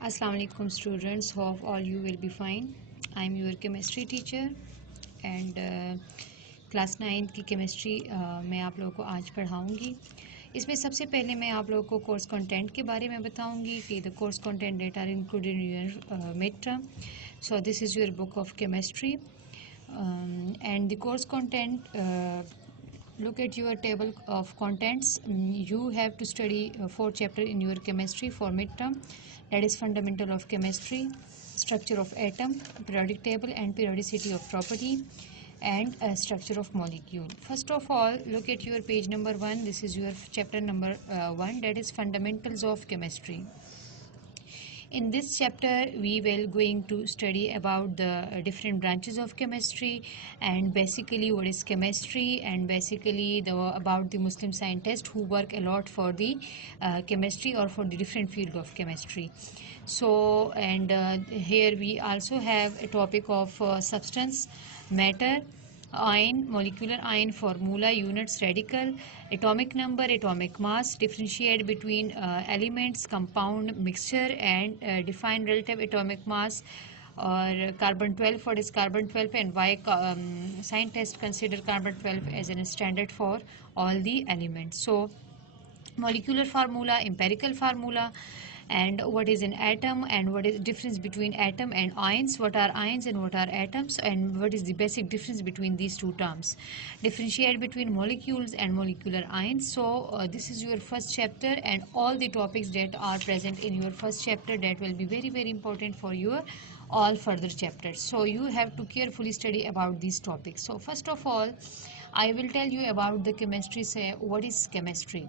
Assalamu alaikum students, hope all you will be fine. I am your chemistry teacher and class 9 की chemistry मैं आप लोगों को आज पढ़ाऊंगी। इसमें सबसे पहले मैं आप लोगों को कोर्स कंटेंट के बारे में बताऊंगी कि the course content that are included in your mid term. So this is your book of chemistry and the course content look at your table of contents. You have to study 4 chapter in your chemistry for midterm, that is fundamental of chemistry, structure of atom, periodic table and periodicity of property, and structure of molecule. First of all, look at your page number 1. This is your chapter number 1, that is fundamentals of chemistry. In this chapter we will going to study about the different branches of chemistry and basically what is chemistry and basically about the Muslim scientists who work a lot for the chemistry or for the different field of chemistry. So and here we also have a topic of substance, matter, ion, molecular ion, formula, units, radical, atomic number, atomic mass, differentiate between elements, compound, mixture, and define relative atomic mass or carbon 12. What is carbon 12 and why scientists consider carbon 12 as a standard for all the elements. So molecular formula, empirical formula, and what is an atom and what is the difference between atom and ions, what are ions and what are atoms, and what is the basic difference between these two terms. Differentiate between molecules and molecular ions. So this is your first chapter and all the topics that are present in your first chapter that will be very very important for your all further chapters. So you have to carefully study about these topics. So first of all I will tell you about the chemistry. Say what is chemistry.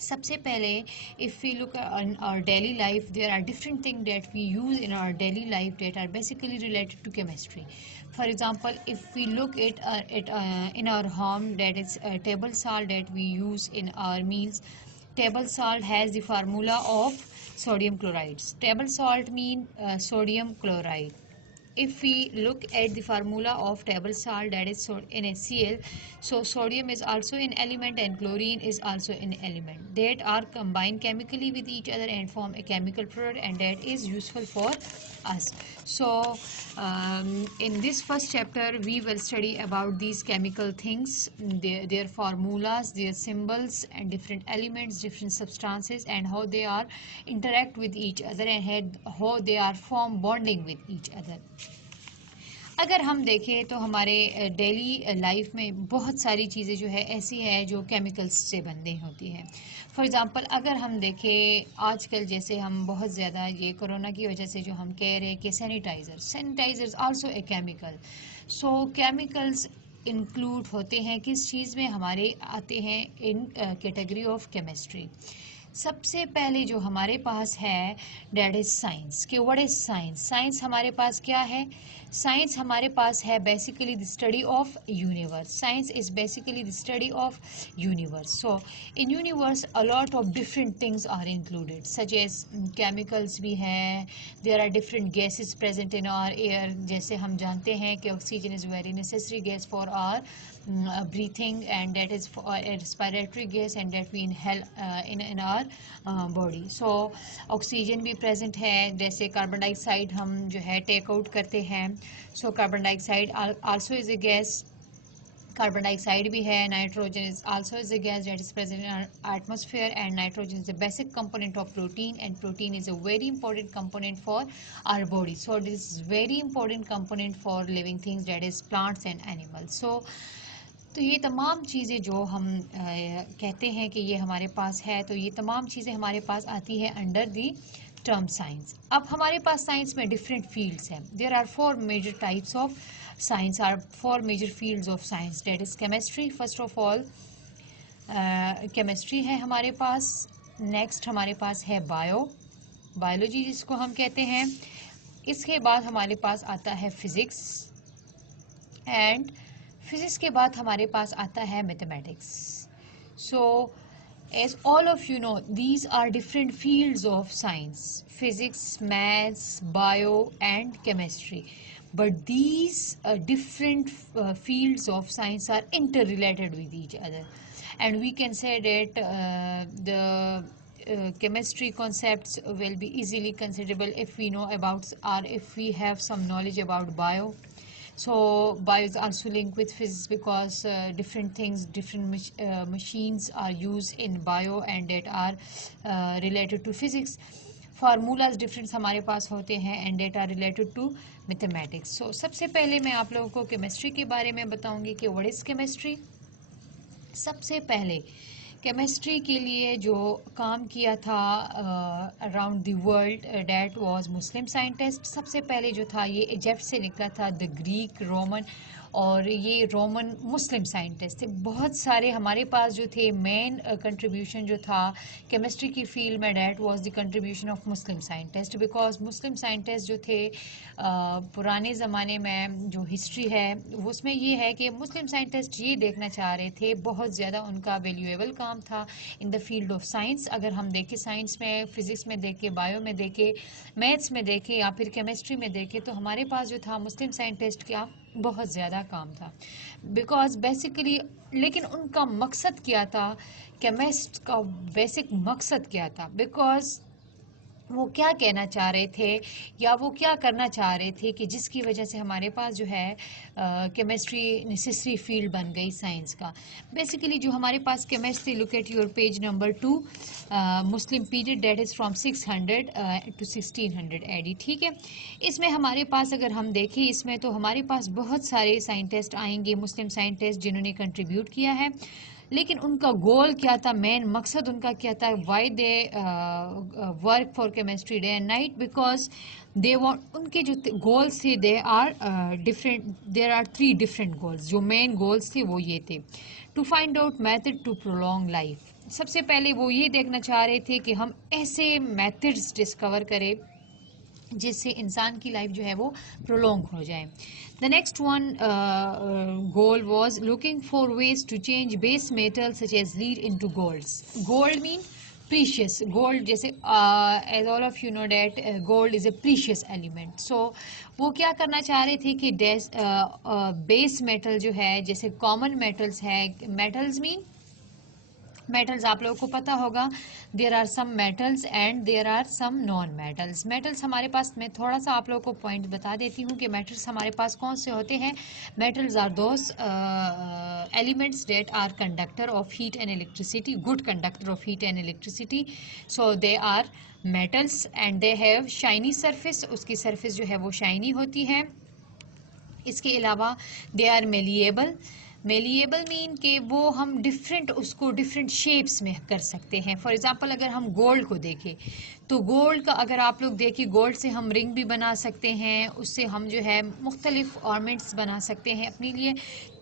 सबसे पहले if we look on our daily life, there are different things that we use in our daily life that are basically related to chemistry. For example, if we look at in our home, that is table salt that we use in our meals. Table salt has the formula of sodium chlorides. Table salt mean sodium chloride. If we look at the formula of table salt, that is NaCl, so sodium is also an element and chlorine is also an element that are combined chemically with each other and form a chemical product, and that is useful for us. So in this first chapter we will study about these chemical things, their formulas, their symbols, and different elements, different substances, and how they are interact with each other and how they are form bonding with each other. अगर हम देखें तो हमारे daily life में बहुत सारी चीज़ें जो है ऐसी हैं जो केमिकल्स से बनी होती हैं. फॉर एग्ज़ाम्पल अगर हम देखें आजकल जैसे हम बहुत ज़्यादा ये कोरोना की वजह से जो हम कह रहे हैं कि sanitisers also a chemical. So chemicals include होते हैं किस चीज़ में, हमारे आते हैं इन कैटेगरी ऑफ केमिस्ट्री. सबसे पहले जो हमारे पास है डेट इज साइंस. कि व्हाट इज साइंस. साइंस हमारे पास क्या है. साइंस हमारे पास है basically the study of universe. Science is basically the study of universe. So in universe a lot of different things are included such as chemicals भी हैं. There are different gases present in our air. जैसे हम जानते हैं कि oxygen is very necessary gas for our breathing, and that is for a respiratory gas and that we inhale in our body. So oxygen भी present है. जैसे carbon dioxide हम जो है टेक आउट करते हैं. So carbon dioxide also is a gas. Carbon dioxide भी है. Nitrogen is also is a gas that is present in our atmosphere, and nitrogen is the basic component of protein, and protein is a very important component for our body. So this is very important component for living things that is plants and animals. तो ये तमाम चीज़ें जो हम कहते हैं कि ये हमारे पास है, तो ये तमाम चीज़ें हमारे पास आती है अंडर दी टर्म साइंस. अब हमारे पास साइंस में डिफरेंट फील्ड्स हैं. There are 4 major types of science, are 4 major fields of science. That is chemistry. First of all chemistry है हमारे पास. नेक्स्ट हमारे पास है बायोलॉजी जिसको हम कहते हैं. इसके बाद हमारे पास आता है फिज़िक्स, एंड फिज़िक्स के बाद हमारे पास आता है mathematics. So As all of you know, these are different fields of science: physics, maths, bio, and chemistry. But these different fields of science are interrelated with each other. And we can say that the chemistry concepts will be easily considerable if we know about, or if we have some knowledge about bio. So bio is also linked with physics, because different things, different machines are used in bio and that are related to physics. Formulas difference हमारे पास होते हैं and that are related to mathematics. So सबसे पहले मैं आप लोगों को केमिस्ट्री के बारे में बताऊंगी कि व्हाट इज़ केमिस्ट्री. सबसे पहले केमिस्ट्री के लिए जो काम किया था around the world, that was Muslim scientist. सबसे पहले जो था ये इजिप्ट से निकला था, द ग्रीक रोमन, और ये रोमन मुस्लिम साइंटिस्ट थे. बहुत सारे हमारे पास जो थे मेन कंट्रीब्यूशन जो था केमिस्ट्री की फील्ड में, that was the contribution of Muslim scientist. Because Muslim scientist जो थे पुराने ज़माने में जो हिस्ट्री है उसमें ये है कि मुस्लिम साइंटिस्ट ये देखना चाह रहे थे, बहुत ज़्यादा उनका वैल्यूएबल काम था in the field of science. अगर हम देखें साइंस में, फिज़िक्स में देखें, बायो में देखें, मैथ्स में देखें या फिर केमिस्ट्री में देखें, तो हमारे पास जो था मुस्लिम साइंटिस्ट का बहुत ज़्यादा काम था. बिकॉज बेसिकली, लेकिन उनका मकसद क्या था, केमिस्ट का बेसिक मकसद क्या था, बिकॉज वो क्या कहना चाह रहे थे या वो क्या करना चाह रहे थे कि जिसकी वजह से हमारे पास जो है केमिस्ट्री नेसेसरी फील्ड बन गई साइंस का. बेसिकली जो हमारे पास chemistry, look at your page number 2, Muslim period, that is from 600 to 1600 AD. ठीक है, इसमें हमारे पास अगर हम देखें, इसमें तो हमारे पास बहुत सारे साइंटिस्ट आएंगे, मुस्लिम साइंटिस्ट जिन्होंने कंट्रीब्यूट किया है. लेकिन उनका गोल क्या था, मेन मकसद उनका क्या था, why they work for chemistry day and night, because they want, उनके जो गोल्स थे they are different, there are 3 different goals. जो मेन गोल्स थे वो ये थे: to find out method to prolong life. सबसे पहले वो ये देखना चाह रहे थे कि हम ऐसे मेथड्स डिस्कवर करें जिससे इंसान की लाइफ जो है वो प्रोलॉन्ग हो जाए. The next one goal was looking for ways to change base metal such as lead into golds. Gold mean precious. Gold जैसे as all of you know that gold is a precious element. So वो क्या करना चाह रहे थे कि base metal जो है, जैसे कॉमन मेटल्स है, मेटल्स मीन मेटल्स आप लोगों को पता होगा, there are some metals and there are some non metals. Metals हमारे पास, मैं थोड़ा सा आप लोगों को पॉइंट बता देती हूँ कि मेटल्स हमारे पास कौन से होते हैं. Metals are those elements that are conductor of heat and electricity, good conductor of heat and electricity. So they are metals and they have shiny surface. उसकी सरफेस जो है वो शाइनी होती है. इसके अलावा they are malleable. Malleable mean कि वो हम डिफरेंट, उसको डिफरेंट शेप्स में कर सकते हैं. फॉर एग्जांपल अगर हम गोल्ड को देखें तो गोल्ड का अगर आप लोग देखें, गोल्ड से हम रिंग भी बना सकते हैं, उससे हम जो है मुख्तलिफ ऑर्नामेंट्स बना सकते हैं अपने लिए.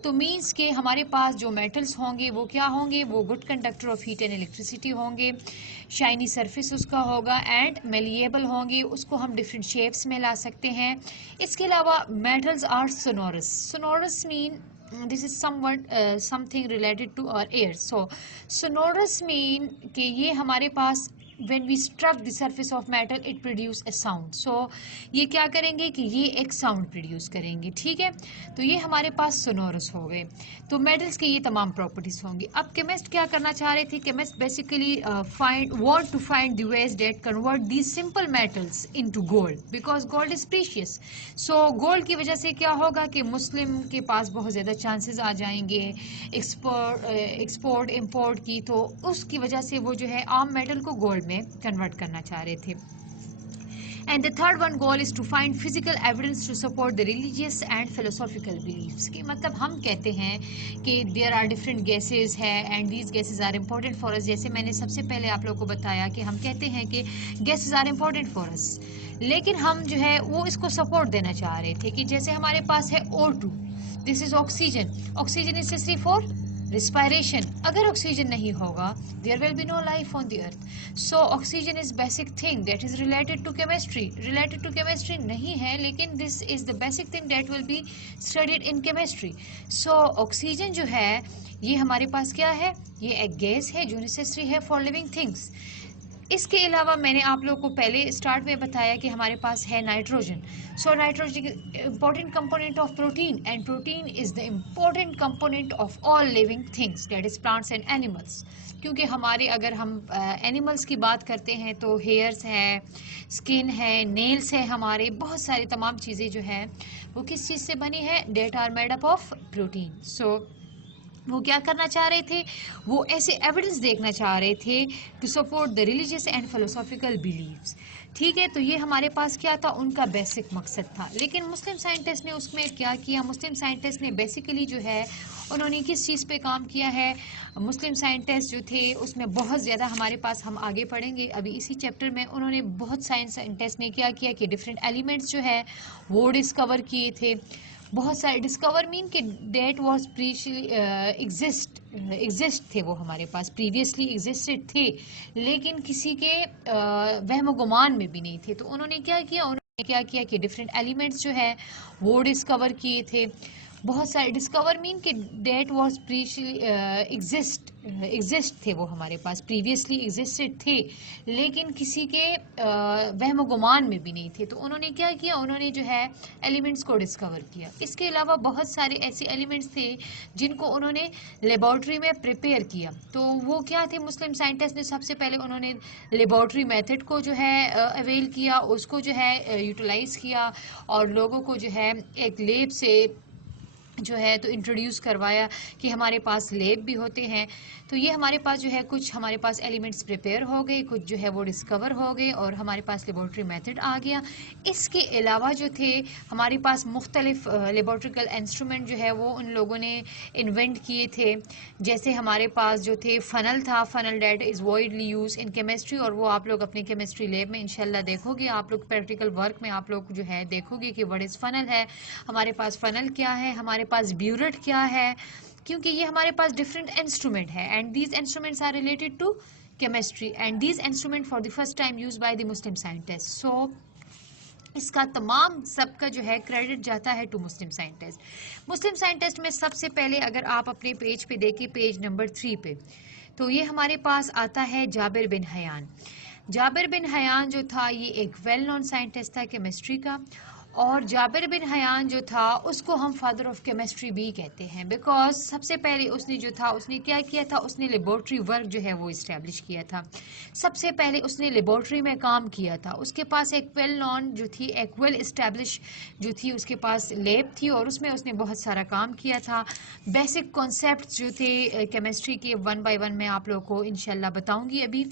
तो मीन्स के हमारे पास जो मेटल्स होंगे वो क्या होंगे, वो good conductor of heat and electricity होंगे, शाइनी सरफेस उसका होगा एंड मेलिएबल होंगे, उसको हम डिफरेंट शेप्स में ला सकते हैं. इसके अलावा metals are sonorous. Sonorous mean this is somewhat something related to our air. So sonorous mean कि ये हमारे पास when we struck the surface of metal it produce a sound. So ये क्या करेंगे कि ये एक sound produce करेंगे. ठीक है, तो ये हमारे पास sonorous हो गए. तो metals के ये तमाम properties होंगी. अब chemist क्या करना चाह रहे थे, chemist basically want to find the ways that convert these simple metals into gold because gold is precious. So gold की वजह से क्या होगा कि मुस्लिम के पास बहुत ज़्यादा chances आ जाएंगे export import की, तो उसकी वजह से वो जो है आम metal को gold में कन्वर्ट करना चाह रहे थे. And the third one goal is to find physical evidence to support the religious and philosophical beliefs. कि मतलब हम कहते हैं कि देयर आर डिफरेंट गैसेस है and these gases are important for us. जैसे मैंने सबसे पहले आप लोगों को बताया कि हम कहते हैं कि gases are important for us, लेकिन हम जो है वो इसको सपोर्ट देना चाह रहे थे कि जैसे हमारे पास है O2, this is oxygen. Oxygen is necessary for respiration. अगर ऑक्सीजन नहीं होगा, there will be no life on the earth. So oxygen is basic thing that is related to chemistry. Related to chemistry नहीं है, लेकिन this is the basic thing that will be studied in chemistry. So oxygen जो है ये हमारे पास क्या है, ये एक गैस है जो necessary है for living things. इसके अलावा मैंने आप लोगों को पहले स्टार्ट में बताया कि हमारे पास है nitrogen. So nitrogen important component of protein, and protein is the important component of all living things, that is plants and animals. क्योंकि हमारे अगर हम एनिमल्स की बात करते हैं तो हेयर्स हैं, स्किन है, नेल्स है, हमारे बहुत सारी तमाम चीज़ें जो हैं वो किस चीज़ से बनी है, that are made up of protein. So वो क्या करना चाह रहे थे, वो ऐसे एविडेंस देखना चाह रहे थे to support the religious and philosophical believes. ठीक है, तो ये हमारे पास क्या था, उनका बेसिक मकसद था. लेकिन मुस्लिम साइंटिस्ट ने उसमें क्या किया, मुस्लिम साइंटिस्ट ने बेसिकली जो है उन्होंने किस चीज़ पे काम किया है, मुस्लिम साइंटिस्ट जो थे उसमें बहुत ज़्यादा हमारे पास, हम आगे पढ़ेंगे अभी इसी चैप्टर में, उन्होंने बहुत साइंटिस्ट ने क्या किया कि डिफरेंट एलिमेंट्स जो है वो डिस्कवर किए थे. बहुत सारे डिस्कवर मीन के डेट वॉज एग्जिस्ट थे, वो हमारे पास प्रीवियसली एग्जिस्टेड थे, लेकिन किसी के वहम गुमान में भी नहीं थे. तो उन्होंने क्या किया कि डिफरेंट एलिमेंट्स जो है वो डिस्कवर किए थे. बहुत सारे डिस्कवर मीन के डेट वॉज एग्जिस्ट थे, वो हमारे पास प्रीवियसली एग्जिस्टेड थे, लेकिन किसी के वहम गुमान में भी नहीं थे. तो उन्होंने क्या किया, उन्होंने जो है एलिमेंट्स को डिस्कवर किया. इसके अलावा बहुत सारे ऐसे एलिमेंट्स थे जिनको उन्होंने लेबॉर्ट्री में प्रिपेयर किया. तो वो क्या थे, मुस्लिम साइंटिस्ट ने सबसे पहले उन्होंने लेबॉर्ट्री मेथड को जो है अवेल किया, उसको जो है यूटिलाइज किया, और लोगों को जो है एक लैब से जो है तो इंट्रोड्यूस करवाया कि हमारे पास लैब भी होते हैं. तो ये हमारे पास जो है कुछ हमारे पास एलिमेंट्स प्रिपेयर हो गए, कुछ जो है वो डिस्कवर हो गए, और हमारे पास लेबॉर्ट्री मेथड आ गया. इसके अलावा जो थे हमारे पास मुख्तलिफ लेबॉर्ट्रिकल इंस्ट्रूमेंट जो है वो उन लोगों ने इन्वेंट किए थे. जैसे हमारे पास जो थे फनल था, funnel that is widely use in chemistry, और वो आप लोग अपने केमिस्ट्री लैब में इंशाल्लाह देखोगे, आप लोग प्रैक्टिकल वर्क में आप लोग जो है देखोगे कि व्हाट इज़ फनल है. हमारे पास फनल क्या है, हमारे पास ब्यूरेट क्या है, क्योंकि ये हमारे पास डिफरेंट इंस्ट्रूमेंट है, and these instruments are related to chemistry, and these instrument for the first time use by the Muslim scientist. So इसका तमाम सबका जो है क्रेडिट जाता है to Muslim scientist. Muslim scientist में सबसे पहले अगर आप अपने पेज पे देखिए, पेज नंबर 3 पे, तो ये हमारे पास आता है Jabir bin Hayyan. Jabir bin Hayyan जो था ये एक वेल नोन साइंटिस्ट था केमिस्ट्री का, और जाबिर बिन हयान जो था उसको हम फादर ऑफ केमिस्ट्री भी कहते हैं, बिकॉज सबसे पहले उसने जो था उसने क्या किया था, उसने लेबॉर्ट्री वर्क जो है वो इस्टेब्लिश किया था. सबसे पहले उसने लेबॉर्ट्री में काम किया था. उसके पास एक वेल नॉन जो थी, एक वेल इस्टेब्लिश जो थी, उसके पास लैब थी, और उसमें उसने बहुत सारा काम किया था. बेसिक कॉन्सेप्ट जो थे केमिस्ट्री के 1 by 1 मैं आप लोगों को इंशाल्लाह बताऊंगी अभी.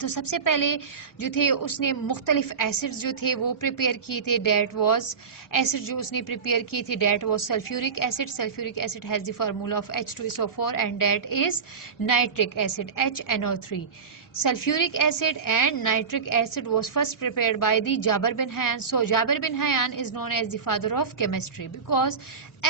तो सबसे पहले जो थे उसने मुख्तलिफ एसिड्स जो थे वो प्रिपेयर किए थे. डेट वॉज एसिड जो उसने प्रिपेयर किए थे, that was sulphuric acid. Sulphuric acid has the formula of H2SO4 and that is nitric acid HNO3. Sulfuric acid and nitric acid was first prepared by the Jabir bin Hayyan. So Jabir bin Hayyan is known as the father of chemistry because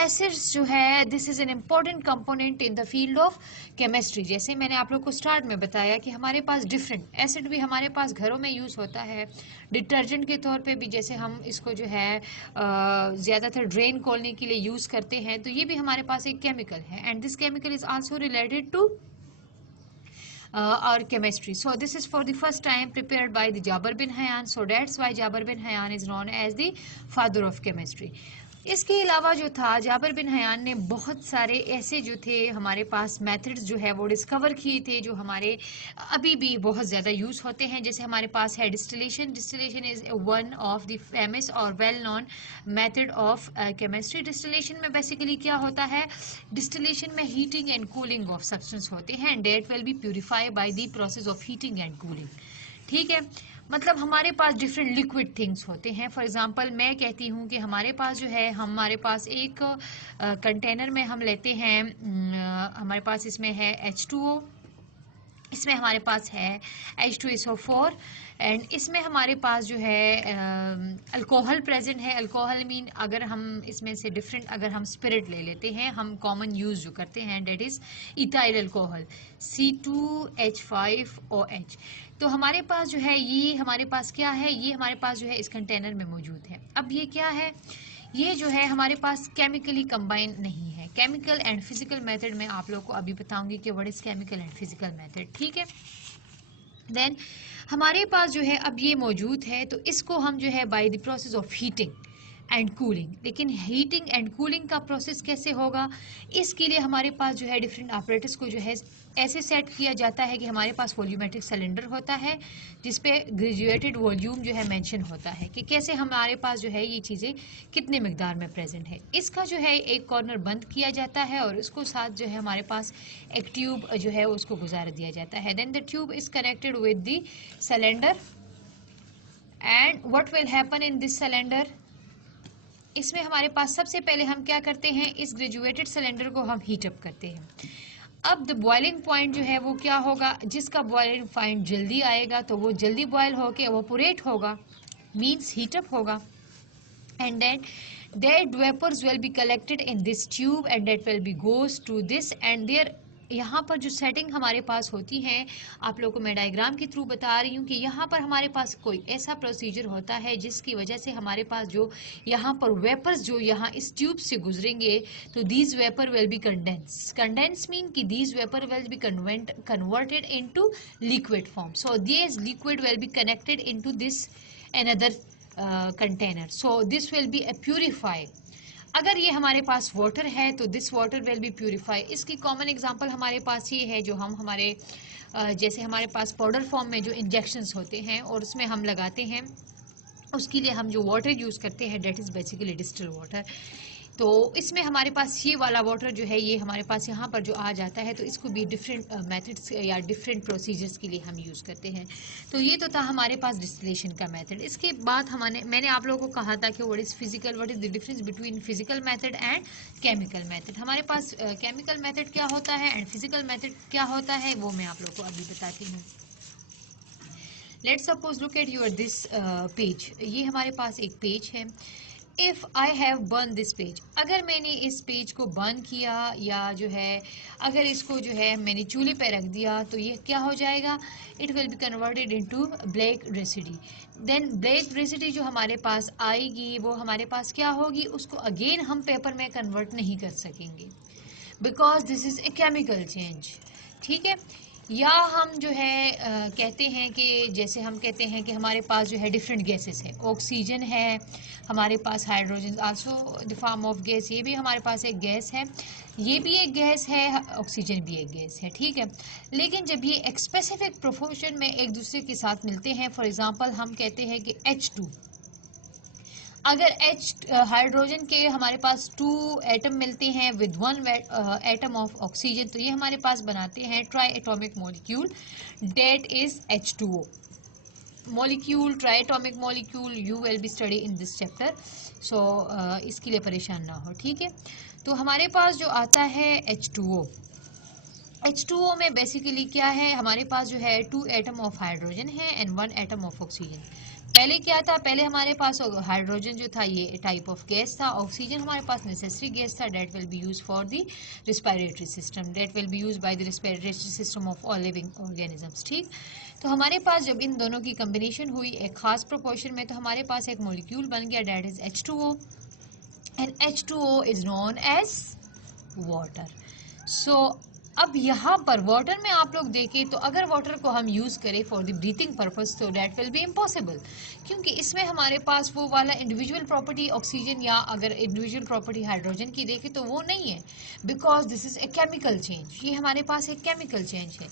acids जो है this is an important component in the field of chemistry. जैसे मैंने आप लोग को start में बताया कि हमारे पास डिफरेंट एसिड भी हमारे पास घरों में यूज़ होता है डिटर्जेंट के तौर पे भी. जैसे हम इसको जो है ज़्यादातर ड्रेन खोलने के लिए यूज़ करते हैं, तो ये भी हमारे पास एक केमिकल है, and this chemical is also related to our chemistry. So this is for the first time prepared by the Jabir bin Hayyan. So that's why Jabir bin Hayyan is known as the father of chemistry. इसके अलावा जो था Jabir bin Hayyan ने बहुत सारे ऐसे जो थे हमारे पास मेथड्स जो है वो डिस्कवर किए थे जो हमारे अभी भी बहुत ज़्यादा यूज़ होते हैं. जैसे हमारे पास है distillation. Distillation is one of the famous और well known method of chemistry. Distillation में बेसिकली क्या होता है, डिस्टिलेशन में heating and cooling of substance होते हैं, and that will be purified by the process of heating and cooling. ठीक है, मतलब हमारे पास डिफरेंट लिक्विड थिंग्स होते हैं. फॉर एग्जांपल मैं कहती हूँ कि हमारे पास जो है, हमारे पास एक कंटेनर में हम लेते हैं, हमारे पास इसमें है H2O, इसमें हमारे पास है H2SO4 एंड इसमें हमारे पास जो है अल्कोहल प्रेजेंट है। अल्कोहल मीन अगर हम इसमें से डिफरेंट अगर हम स्पिरिट ले लेते हैं, हम कॉमन यूज जो करते हैं date is ethyl alcohol C2H5OH। तो हमारे पास जो है ये हमारे पास क्या है, ये हमारे पास जो है इस कंटेनर में मौजूद है। अब ये क्या है, ये जो है हमारे पास केमिकली कंबाइन नहीं है। केमिकल एंड फिजिकल मेथड में आप लोग को अभी बताऊंगी कि what is chemical and physical method, ठीक है। देन हमारे पास जो है अब ये मौजूद है, तो इसको हम जो है bye the process of heating and cooling, लेकिन हीटिंग एंड कूलिंग का प्रोसेस कैसे होगा, इसके लिए हमारे पास जो है डिफरेंट ऑपरेटर्स को जो है ऐसे सेट किया जाता है कि हमारे पास वॉल्यूमेट्रिक सिलेंडर होता है जिसपे ग्रेजुएटेड वॉल्यूम जो है मेंशन होता है कि कैसे हमारे पास जो है ये चीज़ें कितने मिकदार में प्रेजेंट है। इसका जो है एक कॉर्नर बंद किया जाता है और उसको साथ जो है हमारे पास एक ट्यूब जो है उसको गुजार दिया जाता है। Then the tube is connected with the cylinder and what will happen in this cylinder, इसमें हमारे पास सबसे पहले हम क्या करते हैं, इस ग्रेजुएटेड सिलेंडर को हम हीट अप करते हैं। अब द बॉइलिंग पॉइंट जो है वो क्या होगा, जिसका बॉइलिंग पॉइंट जल्दी आएगा तो वो जल्दी बॉयल होके एवापोरेट होगा, मींस हीट अप होगा, and then that vapors will be collected in this tube and that will be goes to this and there। यहाँ पर जो सेटिंग हमारे पास होती है, आप लोगों को मैं डायग्राम के थ्रू बता रही हूँ कि यहाँ पर हमारे पास कोई ऐसा प्रोसीजर होता है जिसकी वजह से हमारे पास जो यहाँ पर वेपर्स जो यहाँ इस ट्यूब से गुजरेंगे तो these vapour will be condense mean कि these vapour will be converted into liquid form. So this liquid will be connected into this another container, so this will be a purify. अगर ये हमारे पास water है तो this water will be purify. इसकी common example हमारे पास ये है जो हम हमारे जैसे हमारे पास पाउडर फॉर्म में जो इंजेक्शंस होते हैं और उसमें हम लगाते हैं, उसके लिए हम जो वाटर यूज़ करते हैं that is basically distil water. तो इसमें हमारे पास ये वाला वाटर जो है ये हमारे पास यहाँ पर जो आ जाता है तो इसको भी डिफरेंट मेथड्स या डिफरेंट प्रोसीजर्स के लिए हम यूज़ करते हैं। तो ये तो था हमारे पास डिस्टिलेशन का मेथड। इसके बाद मैंने आप लोगों को कहा था कि what is physical, what is the difference between physical method and chemical method. हमारे पास केमिकल मेथड क्या होता है एंड फिजिकल मेथड क्या होता है वो मैं आप लोगों को अभी बताती हूँ। Let's suppose look at your this page, ये हमारे पास एक पेज है। If I have burn this page, अगर मैंने इस पेज को बर्न किया या जो है अगर इसको जो है मैंने चूल्हे पे रख दिया तो ये क्या हो जाएगा, it will be converted into black residue. Then black residue जो हमारे पास आएगी वो हमारे पास क्या होगी, उसको अगेन हम पेपर में कन्वर्ट नहीं कर सकेंगे because this is a chemical change, ठीक है। या हम जो है कहते हैं कि जैसे हम कहते हैं कि हमारे पास जो है डिफरेंट गैसेस है, ऑक्सीजन है, हमारे पास hydrogen also the form of gas, ये भी हमारे पास एक गैस है, ये भी एक गैस है, ऑक्सीजन भी एक गैस है, ठीक है। लेकिन जब ये एक स्पेसिफिक प्रोपोर्शन में एक दूसरे के साथ मिलते हैं, फॉर एग्जांपल हम कहते हैं कि H2, अगर हाइड्रोजन के हमारे पास 2 एटम मिलते हैं विद 1 एटम ऑफ ऑक्सीजन तो ये हमारे पास बनाते हैं tri atomic molecule, that is H2O molecule, tri atomic molecule you will be study in this chapter, so इसके लिए परेशान ना हो, ठीक है। तो हमारे पास जो आता है H2O, H2O में बेसिकली क्या है, हमारे पास जो है 2 एटम ऑफ हाइड्रोजन है एंड 1 एटम ऑफ ऑक्सीजन। पहले क्या था, पहले हमारे पास हाइड्रोजन जो था ये टाइप ऑफ गैस था, ऑक्सीजन हमारे पास नेसेसरी गैस था, that will be use for the respiratory system, that will be use by the respiratory system of all living organisms, ठीक। तो हमारे पास जब इन दोनों की कम्बिनेशन हुई एक खास प्रोपोर्शन में तो हमारे पास एक मॉलिक्यूल बन गया, that is H2O and H2O is known as water. So अब यहाँ पर वाटर में आप लोग देखें तो अगर वाटर को हम यूज़ करें फॉर द ब्रीथिंग पर्पस तो डेट विल बी इम्पॉसिबल, क्योंकि इसमें हमारे पास वो वाला इंडिविजुअल प्रॉपर्टी ऑक्सीजन या अगर इंडिविजुअल प्रॉपर्टी हाइड्रोजन की देखें तो वो नहीं है, because this is a chemical change, ये हमारे पास एक केमिकल चेंज है।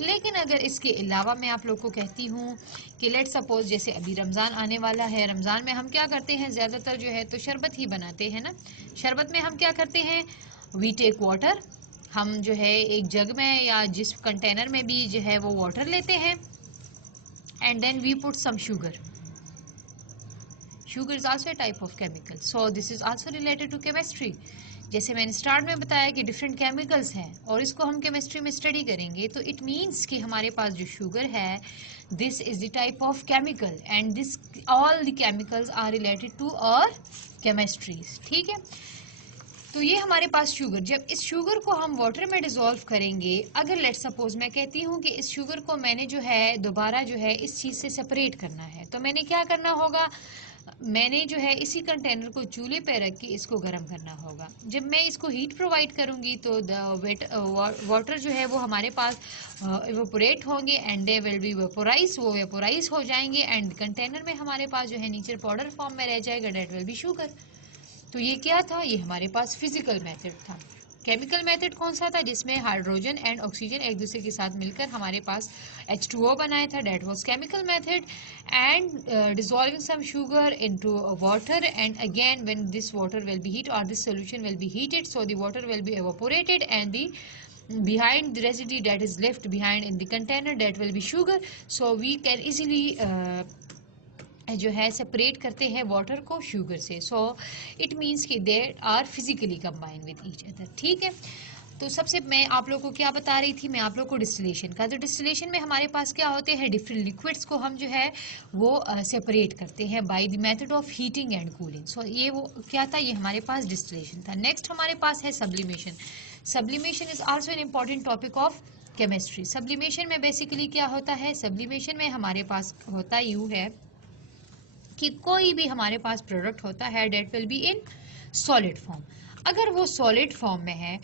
लेकिन अगर इसके अलावा मैं आप लोग को कहती हूँ कि लेट सपोज जैसे अभी रमज़ान आने वाला है, रमज़ान में हम क्या करते हैं, ज़्यादातर जो है तो शरबत ही बनाते हैं ना। शरबत में हम क्या करते हैं, वी टेक वाटर, हम जो है एक जग में या जिस कंटेनर में भी जो है वो वाटर लेते हैं and then we put some sugar, sugar is also a type of chemical, so this is also related to chemistry. जैसे मैंने स्टार्ट में बताया कि डिफरेंट केमिकल्स हैं और इसको हम केमिस्ट्री में स्टडी करेंगे, तो इट मीन्स कि हमारे पास जो शुगर है, this is the type of chemical and this all the chemicals are related to our chemistries. ठीक है, तो ये हमारे पास शुगर, जब इस शुगर को हम वाटर में डिसॉल्व करेंगे, अगर लेट सपोज मैं कहती हूँ कि इस शुगर को मैंने जो है दोबारा जो है इस चीज़ से सेपरेट करना है, तो मैंने क्या करना होगा, मैंने जो है इसी कंटेनर को चूल्हे पे रख के इसको गर्म करना होगा। जब मैं इसको हीट प्रोवाइड करूंगी तो वाटर जो है वो हमारे पास इवेपोरेट होंगे and they will be vaporise, वो वेपोराइज हो जाएंगे एंड कंटेनर में हमारे पास जो है नीचे पाउडर फॉर्म में रह जाएगा, डेट विल बी शुगर। तो ये क्या था, ये हमारे पास फिजिकल मेथड था। केमिकल मेथड कौन सा था, जिसमें हाइड्रोजन एंड ऑक्सीजन एक दूसरे के साथ मिलकर हमारे पास H2O बनाया था, that was chemical method. And dissolving some sugar into water, and again when this water will be heated or this solution will be heated, so the water will be evaporated and the behind the residue that is left behind in the container, that will be sugar. So we can easily जो है separate करते हैं water को sugar से। सो it means कि they are physically combined with each other. ठीक है, तो सबसे मैं आप लोगों को क्या बता रही थी, मैं आप लोगों को डिस्टिलेशन का, तो डिस्टिलेशन में हमारे पास क्या होते हैं, डिफरेंट लिक्विड्स को हम जो है वो सेपरेट करते हैं by the method of heating and cooling. So ये वो क्या था, ये हमारे पास डिस्टिलेशन था। नेक्स्ट हमारे पास है sublimation. Sublimation is also an important topic of chemistry. Sublimation में बेसिकली क्या होता है, सब्लिमेशन में हमारे पास होता यूँ है कि कोई भी हमारे पास प्रोडक्ट होता है that will be in solid form. अगर वो सॉलिड फॉर्म में है,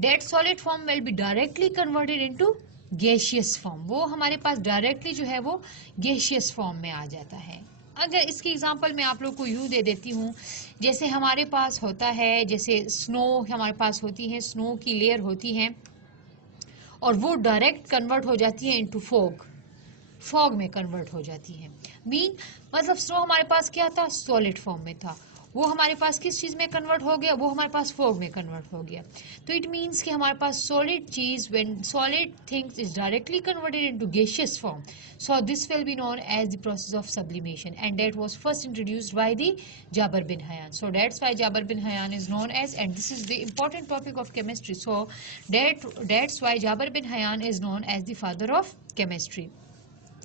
that solid form will be directly converted into gaseous form, वो हमारे पास डायरेक्टली जो है वो गैसियस फॉर्म में आ जाता है। अगर इसकी एग्जांपल मैं आप लोग को यूँ दे देती हूँ, जैसे हमारे पास होता है, जैसे स्नो हमारे पास होती है, स्नो की लेयर होती है और वो डायरेक्ट कन्वर्ट हो जाती है इनटू फॉग, फॉग में कन्वर्ट हो जाती है। मतलब स्नो हमारे पास क्या था, सॉलिड फॉर्म में था, वो हमारे पास किस चीज में कन्वर्ट हो गया, वो हमारे पास फॉग में कन्वर्ट हो गया। तो इट मीन्स कि हमारे पास सॉलिड चीज, when solid things is directly converted into gaseous form, so this will be known as the process of sublimation and that was first introduced by the Jabir bin Hayyan. So that's why Jabir bin Hayyan is known as, and this is the important topic of chemistry, so that's why Jabir bin Hayyan is known as the father of chemistry.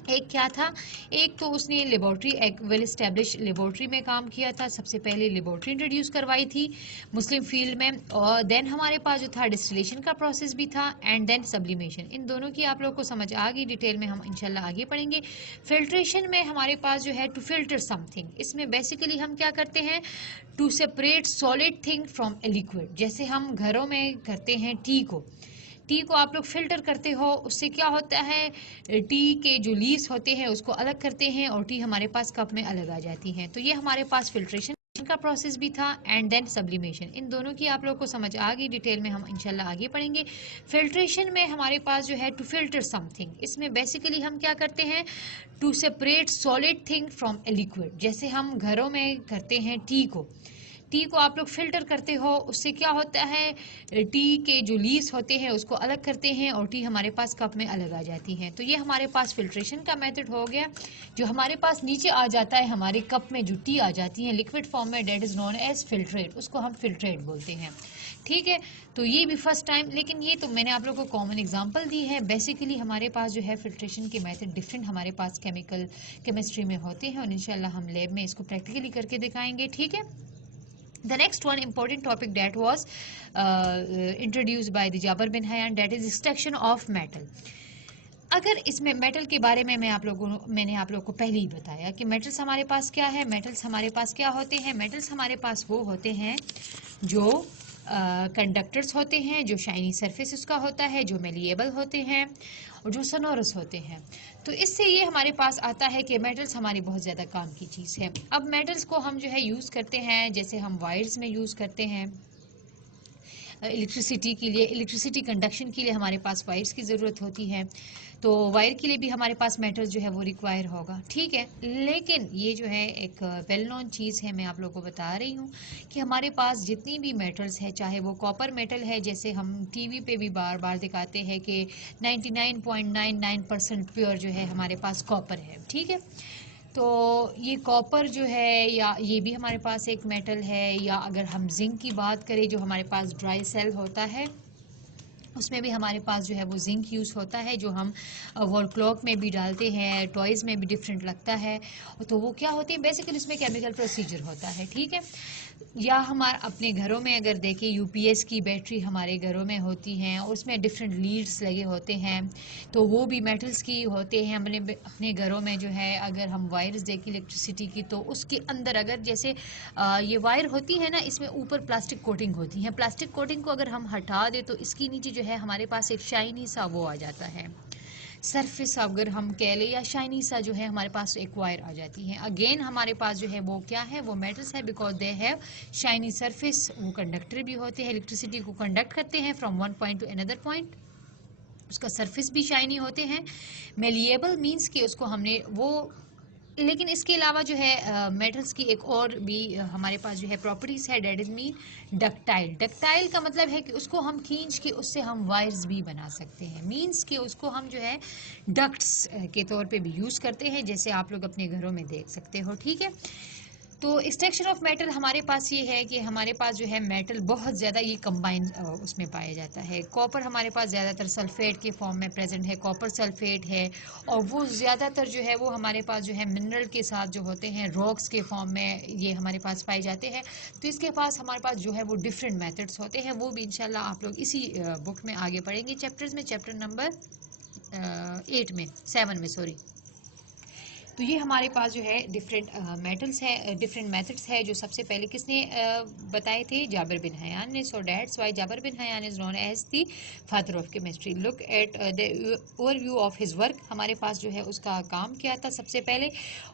एक क्या था, एक तो उसने laboratory, एक well establish laboratory में काम किया था, सबसे पहले लेबोरेटरी इंट्रोड्यूस करवाई थी मुस्लिम फील्ड में, और देन हमारे पास जो था डिस्टिलेशन का प्रोसेस भी था एंड देन सब्लिमेशन। इन दोनों की आप लोग को समझ आ गई, डिटेल में हम इंशाल्लाह आगे पढ़ेंगे। फिल्ट्रेशन में हमारे पास जो है टू फिल्टर समथिंग, इसमें बेसिकली हम क्या करते हैं, to separate solid thing from a liquid. जैसे हम घरों में करते हैं टी को आप लोग फिल्टर करते हो, उससे क्या होता है, टी के जो लीव्स होते हैं उसको अलग करते हैं और टी हमारे पास कप में अलग आ जाती हैं। तो ये हमारे पास फिल्ट्रेशन का प्रोसेस भी था एंड देन सब्लिमेशन। इन दोनों की आप लोग को समझ आ गई, डिटेल में हम इंशाल्लाह आगे पढ़ेंगे। फिल्ट्रेशन में हमारे पास जो है टू फिल्टर समथिंग, इसमें बेसिकली हम क्या करते हैं, to separate solid thing from a liquid. जैसे हम घरों में करते हैं टी को आप लोग फिल्टर करते हो, उससे क्या होता है, टी के जो लीव्स होते हैं उसको अलग करते हैं और टी हमारे पास कप में अलग आ जाती हैं। तो ये हमारे पास फिल्ट्रेशन का मेथड हो गया। जो हमारे पास नीचे आ जाता है हमारे कप में, जो टी आ जाती है लिक्विड फॉर्म में, that is known as filtrate, उसको हम फिल्ट्रेट बोलते हैं। ठीक है, तो ये भी फर्स्ट टाइम, लेकिन ये तो मैंने आप लोगों को कॉमन एग्जांपल दी है। बेसिकली हमारे पास जो है फिल्ट्रेशन के मेथड डिफरेंट हमारे पास केमिस्ट्री में होते हैं और इंशाल्लाह हम लैब में इसको प्रैक्टिकली करके दिखाएंगे। ठीक है, the next one important topic that was introduced by the Jaber bin Hayyan, that is extraction of metal. अगर इसमें मेटल के बारे में मैंने आप लोगों को पहले ही बताया कि मेटल्स हमारे पास क्या है, मेटल्स हमारे पास क्या होते हैं, मेटल्स हमारे पास वो होते हैं जो कंडक्टर्स होते हैं, जो शाइनी सरफेस उसका होता है, जो मेलिएबल होते हैं और जो सोनोरस होते हैं। तो इससे ये हमारे पास आता है कि मेटल्स हमारी बहुत ज़्यादा काम की चीज़ है। अब मेटल्स को हम जो है यूज़ करते हैं, जैसे हम वायर्स में यूज़ करते हैं इलेक्ट्रिसिटी के लिए, इलेक्ट्रिसिटी कंडक्शन के लिए हमारे पास वायर्स की ज़रूरत होती है, तो वायर के लिए भी हमारे पास मेटल जो है वो रिक्वायर होगा। ठीक है, लेकिन ये जो है एक वेल नोन चीज़ है, मैं आप लोगों को बता रही हूँ कि हमारे पास जितनी भी मेटल्स है, चाहे वो कॉपर मेटल है, जैसे हम टीवी पे भी बार बार दिखाते हैं कि 99.99% प्योर जो है हमारे पास कॉपर है। ठीक है, तो ये कॉपर जो है या ये भी हमारे पास एक मेटल है, या अगर हम जिंक की बात करें जो हमारे पास ड्राई सेल होता है उसमें भी हमारे पास जो है वो जिंक यूज़ होता है, जो हम वॉल क्लॉक में भी डालते हैं, टॉयज़ में भी डिफरेंट लगता है। तो वो क्या होती है, बेसिकली इसमें केमिकल प्रोसीजर होता है, ठीक है। या हमारे अपने घरों में अगर देखें, यूपीएस की बैटरी हमारे घरों में होती हैं, उसमें डिफरेंट लीड्स लगे होते हैं, तो वो भी मेटल्स की होते हैं। अपने घरों में जो है अगर हम वायर्स देखें इलेक्ट्रिसिटी की, तो उसके अंदर अगर जैसे ये वायर होती है ना, इसमें ऊपर प्लास्टिक कोटिंग होती है। प्लास्टिक कोटिंग को अगर हम हटा दें तो इसकी नीचे जो है हमारे पास एक शाइनी सा वो आ जाता है, सरफेस अगर हम कह लें, या शाइनी सा जो है हमारे पास एक वायर आ जाती है। अगेन हमारे पास जो है वो क्या है, वो मेटल्स है, because they have shiny surface. वो कंडक्टर भी होते हैं, इलेक्ट्रिसिटी को कंडक्ट करते हैं from one point two another point. उसका सरफेस भी शाइनी होते हैं। मेलिएबल मीन्स कि उसको हमने वो, लेकिन इसके अलावा जो है मेटल्स की एक और भी हमारे पास जो है प्रॉपर्टीज़ है, that is mean ductile. Ductile का मतलब है कि उसको हम खींच के उससे हम वायर्स भी बना सकते हैं, मींस कि उसको हम जो है डक्ट्स के तौर पे भी यूज़ करते हैं, जैसे आप लोग अपने घरों में देख सकते हो, ठीक है। तो एक्सट्रैक्शन ऑफ मेटल हमारे पास ये है कि हमारे पास जो है मेटल बहुत ज़्यादा ये कंबाइन उसमें पाया जाता है। कॉपर हमारे पास ज़्यादातर सल्फेट के फॉर्म में प्रेजेंट है, कॉपर सल्फेट है, और वो ज़्यादातर जो है वो हमारे पास जो है मिनरल के साथ जो होते हैं रॉक्स के फॉर्म में ये हमारे पास पाए जाते हैं। तो इसके पास हमारे पास जो है वो डिफरेंट मेथड्स होते हैं, वो भी इंशाल्लाह आप लोग इसी बुक में आगे पढ़ेंगे चैप्टर्स में, चैप्टर नंबर 8 में 7 में सॉरी। तो ये हमारे पास जो है डिफरेंट मेटल्स है, डिफरेंट मेथड्स है, जो सबसे पहले किसने बताए थे, जाबिर बिन हयान ने। So that's why Jabir bin Hayyan is known as the father of chemistry. Look at the overview of his work. हमारे पास जो है उसका काम क्या था, सबसे पहले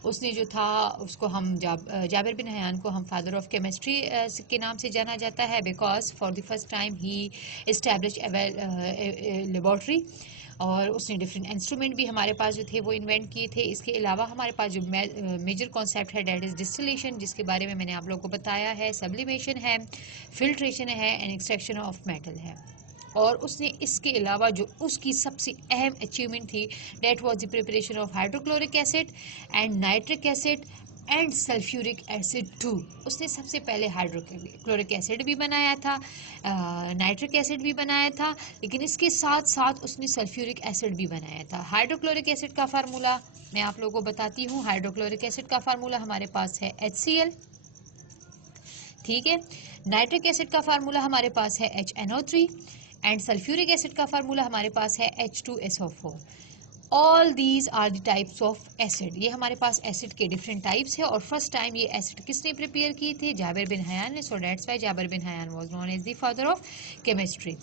उसने जो था उसको हम जाबिर बिन हयान को हम फादर ऑफ केमिस्ट्री के नाम से जाना जाता है, because for the first time he establish laboratory, और उसने डिफरेंट इंस्ट्रूमेंट भी हमारे पास जो थे वो इन्वेंट किए थे। इसके अलावा हमारे पास जो मेजर कॉन्सेप्ट है डेट इज़ डिस्टिलेशन, जिसके बारे में मैंने आप लोगों को बताया है, सब्लिमेशन है, फिल्ट्रेशन है, एंड एक्सट्रैक्शन ऑफ मेटल है। और उसने इसके अलावा जो उसकी सबसे अहम अचीवमेंट थी, that was the preparation of hydrochloric acid and nitric acid and sulphuric acid too. उसने सबसे पहले हाइड्रोक्लोरिक एसिड भी बनाया था, नाइट्रिक एसिड भी बनाया था, लेकिन इसके साथ साथ उसने सल्फ्यूरिक एसिड भी बनाया था। हाइड्रोक्लोरिक एसिड का फार्मूला मैं आप लोगों को बताती हूँ। हाइड्रोक्लोरिक एसिड का फार्मूला हमारे पास है HCl, ठीक है। नाइट्रिक एसिड का फार्मूला हमारे पास है HNO3, एंड सल्फ्यूरिक एसिड का फार्मूला हमारे पास है H2SO4। All these are the types of acid. ये हमारे पास एसिड के डिफरेंट टाइप्स है, और फर्स्ट टाइम ये एसिड किसने प्रिपेयर की थी, जाबिर बिन हयान ने। So that's why Jabir bin Hayyan was known as the father of chemistry,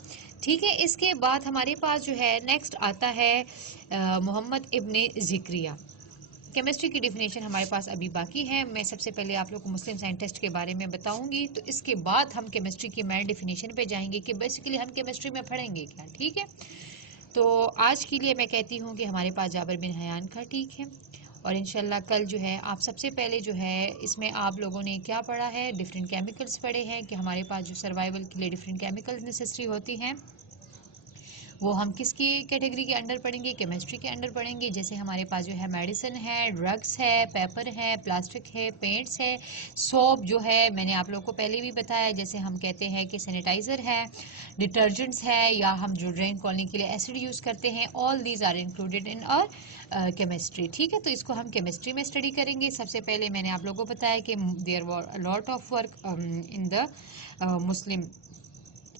ठीक है। इसके बाद हमारे पास जो है नेक्स्ट आता है मोहम्मद इब्ने ज़िक्रिया। केमिस्ट्री की डिफिनेशन हमारे पास अभी बाकी है। मैं सबसे पहले आप लोग को मुस्लिम साइंटिस्ट के बारे में बताऊंगी, तो इसके बाद हम केमिस्ट्री की मेन डिफिनेशन पे जाएंगे कि बेसिकली हम केमिस्ट्री में पढ़ेंगे क्या, ठीक है। तो आज के लिए मैं कहती हूँ कि हमारे पास जाबिर बिन हयान का ठीक है, और इंशाल्लाह कल जो है आप सबसे पहले जो है इसमें आप लोगों ने क्या पढ़ा है, डिफरेंट केमिकल्स पढ़े हैं कि हमारे पास जो सर्वाइवल के लिए डिफरेंट केमिकल्स नेसेसरी होती हैं, वो हम किसकी कैटेगरी के अंडर पढ़ेंगे, केमिस्ट्री के अंडर पढ़ेंगे। जैसे हमारे पास जो है मेडिसिन है, ड्रग्स है, पेपर है, प्लास्टिक है, पेंट्स है, सोप जो है मैंने आप लोगों को पहले भी बताया, जैसे हम कहते हैं कि सैनिटाइज़र है, डिटर्जेंट्स है, या हम जो ड्रेन खोलने के लिए एसिड यूज़ करते हैं, all these are included in our chemistry, ठीक है। तो इसको हम केमिस्ट्री में स्टडी करेंगे। सबसे पहले मैंने आप लोगों को बताया कि there were a lot of work in the Muslim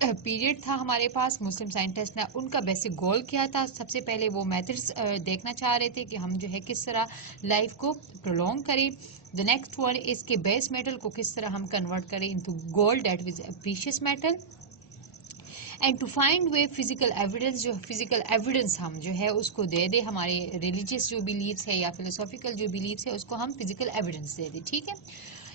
period था हमारे पास। मुस्लिम साइंटिस्ट ने उनका बेसिक गोल क्या था, सबसे पहले वो मेथड्स देखना चाह रहे थे कि हम जो है किस तरह लाइफ को प्रोलॉन्ग करें। द नेक्स्ट वन इज के बेस मेटल को किस तरह हम कन्वर्ट करें into gold, that is precious metal, and to find way physical evidence, जो फिजिकल एविडेंस हम जो है उसको दे दे, हमारे रिलीजियस जो बिलीव्स है या फिलोसॉफिकल जो बिलीव्स है उसको हम फिजिकल एविडेंस दे दें, ठीक है।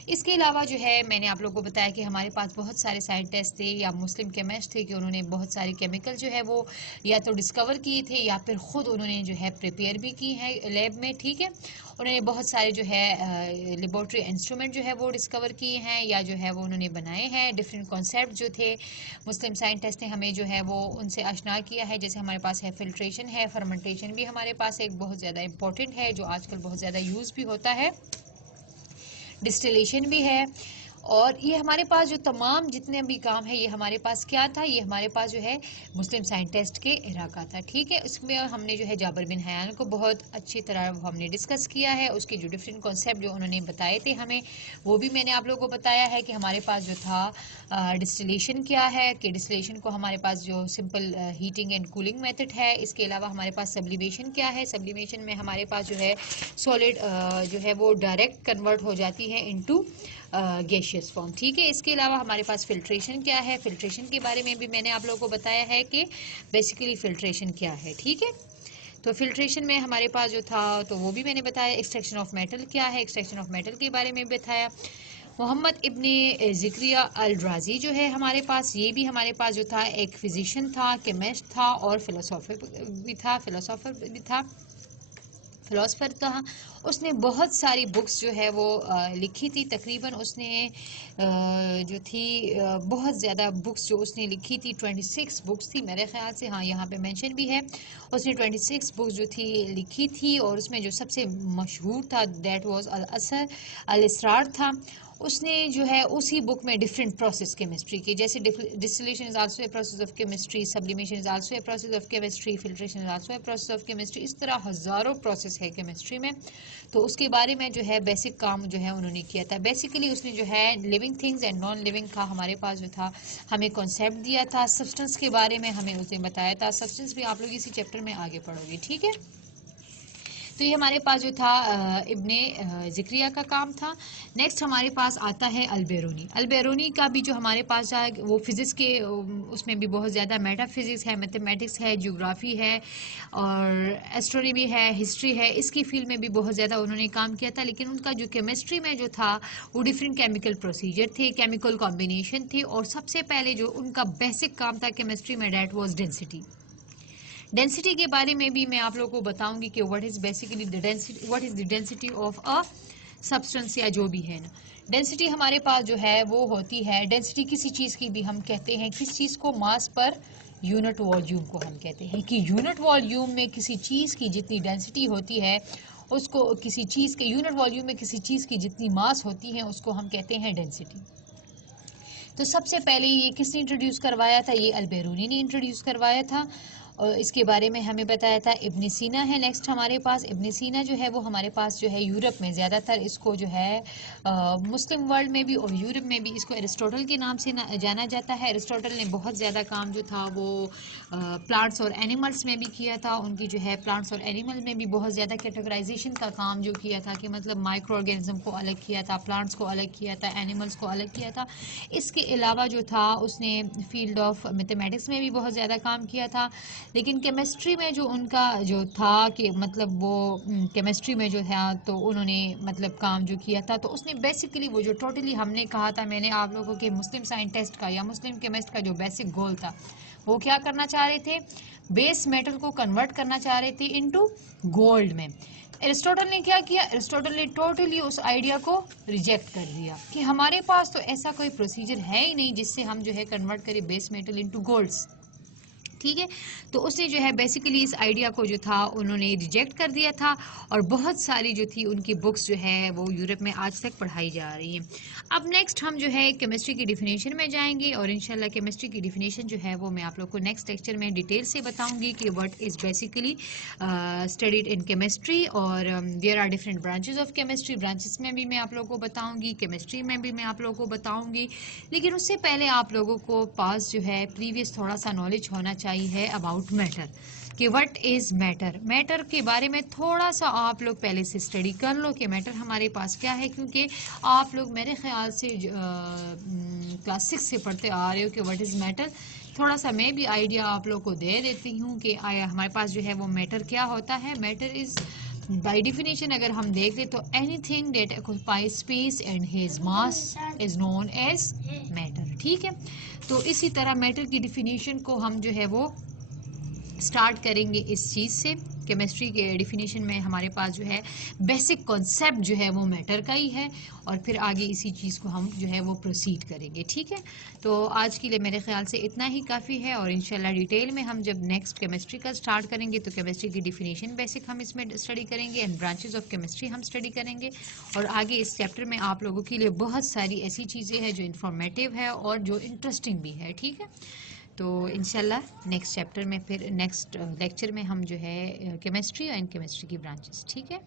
इसके अलावा जो है मैंने आप लोगों को बताया कि हमारे पास बहुत सारे साइंटिस्ट थे या मुस्लिम केमिस्ट थे कि उन्होंने बहुत सारे केमिकल जो है वो या तो डिस्कवर किए थे या फिर ख़ुद उन्होंने जो है प्रिपेयर भी की है लैब में। ठीक है, उन्होंने बहुत सारे जो है लेबॉर्ट्री इंस्ट्रूमेंट जो है वो डिस्कवर किए हैं या जो है वो उन्होंने बनाए हैं। डिफरेंट कॉन्सेप्ट जो थे मुस्लिम साइंटिस्ट ने हमें जो है वो उनसे आशना किया है। जैसे हमारे पास है फिल्ट्रेशन है, फर्मेंटेशन भी हमारे पास एक बहुत ज़्यादा इंपॉर्टेंट है जो आजकल बहुत ज़्यादा यूज़ भी होता है, डिस्टिलेशन भी है। और ये हमारे पास जो तमाम जितने भी काम है ये हमारे पास क्या था, ये हमारे पास जो है मुस्लिम साइंटिस्ट के इराका था। ठीक है, उसमें हमने जो है जाबिर बिन हयान को बहुत अच्छी तरह हमने डिस्कस किया है। उसके जो डिफरेंट कॉन्सेप्ट जो उन्होंने बताए थे हमें वो भी मैंने आप लोगों को बताया है कि हमारे पास जो था डिस्टिलेशन क्या है, कि डिस्टिलेशन को हमारे पास जो simple heating and cooling method है। इसके अलावा हमारे पास सब्लिमेशन क्या है, सब्लिमेशन में हमारे पास जो है सॉलिड जो है वो डायरेक्ट कन्वर्ट हो जाती है इनटू गैशियस फॉर्म। ठीक है, इसके अलावा हमारे पास फिल्ट्रेशन क्या है, फिल्ट्रेशन के बारे में भी मैंने आप लोगों को बताया है कि बेसिकली फिल्ट्रेशन क्या है। ठीक है, तो फिल्ट्रेशन में हमारे पास जो था तो वो भी मैंने बताया। एक्सट्रैक्शन ऑफ मेटल क्या है, एक्सट्रैक्शन ऑफ मेटल के बारे में बताया। मोहम्मद इब्ने ज़िक्रिया अल राज़ी जो है हमारे पास, ये भी हमारे पास जो था एक फिजिशियन था, केमिस्ट था और फिलोसोफर भी था। उसने बहुत सारी बुक्स जो है वो लिखी थी। तकरीबन उसने जो थी बहुत ज़्यादा बुक्स जो उसने लिखी थी 26 बुक्स थी मेरे ख्याल से। हाँ, यहाँ पे मेंशन भी है, उसने 26 बुक्स जो थी लिखी थी और उसमें जो सबसे मशहूर था दैट वाज अल इसरार था। उसने जो है उसी बुक में डिफरेंट प्रोसेस केमिस्ट्री की, जैसे distillation is also a process of chemistry, sublimation is also a process of chemistry, filtration is also a process of chemistry. इस तरह हज़ारों प्रोसेस है केमिस्ट्री में। तो उसके बारे में जो है बेसिक काम जो है उन्होंने किया था। बेसिकली उसने जो है living things and non living का हमारे पास जो था हमें कॉन्सेप्ट दिया था। सब्सटेंस के बारे में हमें उसने बताया था। सब्सटेंस भी आप लोग इसी चैप्टर में आगे पढ़ोगे। ठीक है, तो ये हमारे पास जो था इब्ने ज़िक्रिया का काम था। नेक्स्ट हमारे पास आता है अलबेरूनी। अलबेरूनी का भी जो हमारे पास है वो फिज़िक्स के उसमें भी बहुत ज़्यादा मेटाफिज़िक्स है, मैथमेटिक्स है, ज्योग्राफी है और एस्ट्रोनॉमी है, हिस्ट्री है। इसकी फील्ड में भी बहुत ज़्यादा उन्होंने काम किया था। लेकिन उनका जो केमिस्ट्री में जो था वो डिफरेंट केमिकल प्रोसीजर थे, केमिकल कॉम्बिनेशन थे और सबसे पहले जो उनका बेसिक काम था केमिस्ट्री में डैट वॉज डेंसिटी। डेंसिटी के बारे में भी मैं आप लोगों को बताऊंगी कि what is basically the density, what is the density of a substance या जो भी है ना। डेंसिटी हमारे पास जो है वो होती है, डेंसिटी किसी चीज़ की भी हम कहते हैं किस चीज़ को, मास पर यूनिट वॉल्यूम को हम कहते हैं कि यूनिट वॉल्यूम में किसी चीज़ की जितनी डेंसिटी होती है उसको, किसी चीज़ के यूनिट वॉल्यूम में किसी चीज़ की जितनी मास होती है उसको हम कहते हैं डेंसिटी। तो सबसे पहले ये किसने इंट्रोड्यूस करवाया था, ये अलबेरूनी ने इंट्रोड्यूस करवाया था और इसके बारे में हमें बताया था इब्न सीना है। नेक्स्ट हमारे पास इब्न सीना जो है वो हमारे पास जो है यूरोप में ज़्यादातर इसको जो है मुस्लिम वर्ल्ड में भी और यूरोप में भी इसको एरिस्टोटल के नाम से जाना जाता है। एरिस्टोटल ने बहुत ज़्यादा काम जो था वो प्लांट्स और एनिमल्स में भी किया था। उनकी जो है प्लांट्स और एनिमल में भी बहुत ज़्यादा कैटेगराइजेशन का काम जो किया था कि मतलब माइक्रो ऑर्गेनिज्म को अलग किया था, प्लांट्स को अलग किया था, एनिमल्स को अलग किया था। इसके अलावा जो था उसने फील्ड ऑफ मैथमेटिक्स में भी बहुत ज़्यादा काम किया था। लेकिन केमिस्ट्री में जो उनका जो था कि मतलब वो केमिस्ट्री में जो था तो उन्होंने मतलब काम जो किया था तो उसने बेसिकली वो जो टोटली हमने कहा था मैंने आप लोगों के मुस्लिम साइंटिस्ट का या मुस्लिम केमिस्ट का जो बेसिक गोल था वो क्या करना चाह रहे थे, बेस मेटल को कन्वर्ट करना चाह रहे थे इनटू गोल्ड में। एरिस्टोटल ने क्या किया, एरिस्टोटल ने टोटली उस आइडिया को रिजेक्ट कर दिया कि हमारे पास तो ऐसा कोई प्रोसीजर है ही नहीं जिससे हम जो है कन्वर्ट करें बेस मेटल इनटू गोल्ड्स। ठीक है, तो उसने जो है बेसिकली इस आइडिया को जो था उन्होंने रिजेक्ट कर दिया था और बहुत सारी जो थी उनकी बुक्स जो है वो यूरोप में आज तक पढ़ाई जा रही हैं। अब नेक्स्ट हम जो है केमिस्ट्री की डिफिनेशन में जाएंगे और इंशाल्लाह केमिस्ट्री की डिफिनेशन जो है वो मैं आप लोग को नेक्स्ट लेक्चर में डिटेल से बताऊंगी कि what is basically studied in chemistry और there are different branches of chemistry. Branches में भी मैं आप लोगों को बताऊंगी, केमिस्ट्री में भी मैं आप लोगों को बताऊंगी। लेकिन उससे पहले आप लोगों को पास जो है प्रीवियस थोड़ा सा नॉलेज होना चाहिए है अबाउट मैटर कि व्हाट इज मैटर। मैटर के बारे में थोड़ा सा आप लोग पहले से स्टडी कर लो कि मैटर हमारे पास क्या है, क्योंकि आप लोग मेरे ख्याल से क्लास 6 से पढ़ते आ रहे हो कि व्हाट इज मैटर। थोड़ा सा मैं भी आइडिया आप लोग को दे देती हूँ कि आया हमारे पास जो है वो मैटर क्या होता है। मैटर इज बाय डिफिनेशन अगर हम देख लें तो anything that occupies space and his mass is known as matter. ठीक है, तो इसी तरह मैटर की डिफिनेशन को हम जो है वो स्टार्ट करेंगे इस चीज़ से। केमिस्ट्री के डिफिनीशन में हमारे पास जो है बेसिक कॉन्सेप्ट जो है वो मैटर का ही है, और फिर आगे इसी चीज़ को हम जो है वो प्रोसीड करेंगे। ठीक है, तो आज के लिए मेरे ख्याल से इतना ही काफ़ी है, और इंशाल्लाह डिटेल में हम जब नेक्स्ट केमिस्ट्री का स्टार्ट करेंगे तो केमिस्ट्री की डिफिनीशन बेसिक हम इसमें स्टडी करेंगे एंड ब्रांचेज ऑफ केमिस्ट्री हम स्टडी करेंगे। और आगे इस चैप्टर में आप लोगों के लिए बहुत सारी ऐसी चीज़ें हैं जो इंफॉर्मेटिव है और जो इंटरेस्टिंग भी है। ठीक है, तो इंशाल्लाह नेक्स्ट चैप्टर में फिर नेक्स्ट लेक्चर में हम जो है केमिस्ट्री एंड केमिस्ट्री की ब्रांचेस। ठीक है।